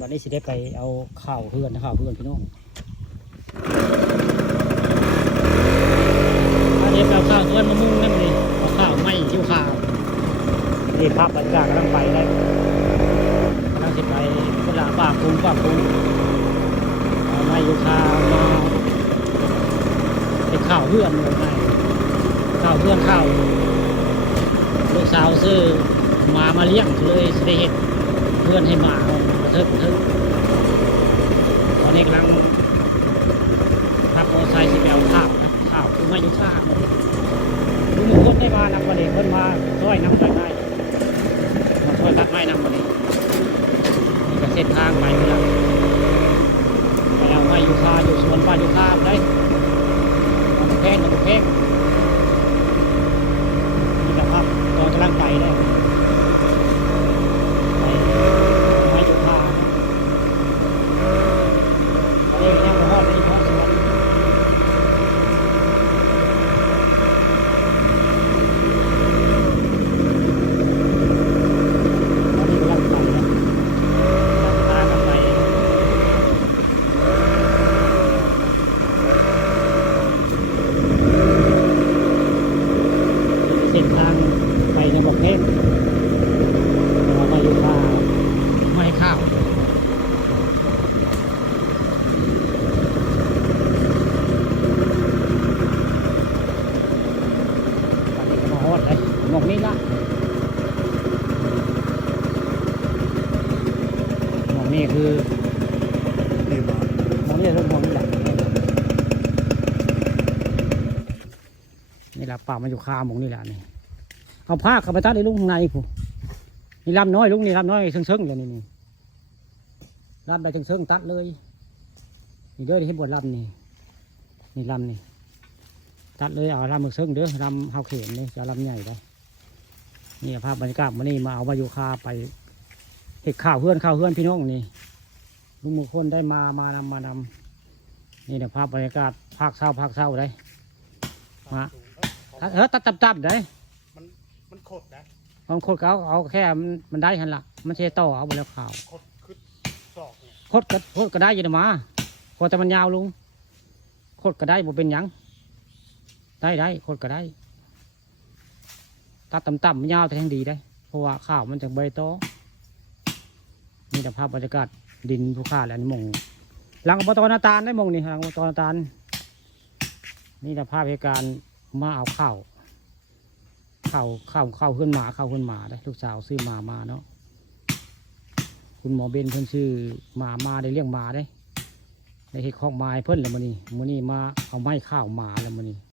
วันนี้สิได้ไปเอาข้าวเพื่อนนะข้าวเพื่อนพี่น้องอันนี้เอาข้าวเพื่อนมะม่วงนั่นเลยเอาข้าวไม่ชิ้วข้าวนี่ภาพบรรยากาศกำลังไปได้กำลังสิไปกระลาป่าปุ้งป่าปุ้งเอาไม่ยูคามาไปข้าวเพื่อนเลยไงข้าวเพื่อนข้าวลูกสาวซื้อมามาเลี้ยงเลยสิได้เห็น พื่อนให้มาเทิดเทิดตอนนี้กำลังขับมอเตอร์ไซค์สิไปเอาข้าวนะข้าวคือไม่ยุ่ข้าวลุงมงคลได้มานำมาเลยเพิ่อนมาช่วยนำตัดไม้มาช่วยตัดไม้นำมาเลยนี่ก็เส้นทางไปเวลาไปเอาไม้ยุคาอยู่สวนป่ายุคาได้เอามาแพงเอามาแพงนี่แหละครับตอนกำลังไปได้ ไปไม่อยู่ทางตอนนี้ยังไม่ฮอดที่พอสวนตอนนี้กำลังไปนะกำลังพากันไปเส้นทางไปยังบอกเทพ เราไม่รู้ว่าไม่ให้ข้าวตอนนี้ก็มาฮ อดเลยหมองนี้ละหมองนี้คือนี่บ่หมองนี้คือหมองนี้แหละนี่แหละป่ามันอยู่คาหมองนี่แหละนี่เอาผ้าเข้าไปตัดในลุงข้างในผู้นี่ลำน้อยลุงนี่ลำน้อยเชิงๆเลยนี่นี่ลำไปเชิงๆตัดเลยนี่เด้อที่ให้บวชลำนี่นี่ลำนี่ตัดเลยเอาลำมือเชิงเด้อลำเฮาเข็มนี่จะลำใหญ่ได้ นี่ภาพบรรยากาศมานี่มาเอามาอยู่คาไปเห็ดข้าวเพื่อนข้าวเพื่อนพี่น้องนี่ลุงมงคลได้มามานำมานำนี่เดี๋ยวภาพบรรยากาศภาคเศร้าภาคเศร้าได้มาเออตัดตับๆได้มันมันขดนะบางคนเขาเอาแค่มันมันได้หันละมันเชต่อเอาไปแล้วข่าวขดคือศอกเนี่ยโคตรก็โคตรก็ได้อยินมาพอแต่มันยาวลุงโคตรก็ได้บ่เป็นหยังได้ได้โคตรก็ได้ ตัดต่ำๆมันยาวแต่แทงดีได้ เพราะว่าข้าวมันจากใบโตนี่แต่ภาพบรรยากาศดินภูเขาแหละนี่มงหลังอบตนาตาลได้มงนี่หลังอบตนาตาลนี่แต่ภาพเหตุการณ์มาเอาข้าวข้าวข้าวข้าวขึ้นหมาข้าวขึ้นหมาได้ลูกสาวซื้อหมามาเนาะคุณหมอเบนเพิ่นชื่อหมามาได้เลี้ยงหมาได้ได้เฮ็ดของไม้เพิ่นแล้วมื้อนี้มื้อนี้มาเอาไม้ข้าวหมาแล้วมื้อนี้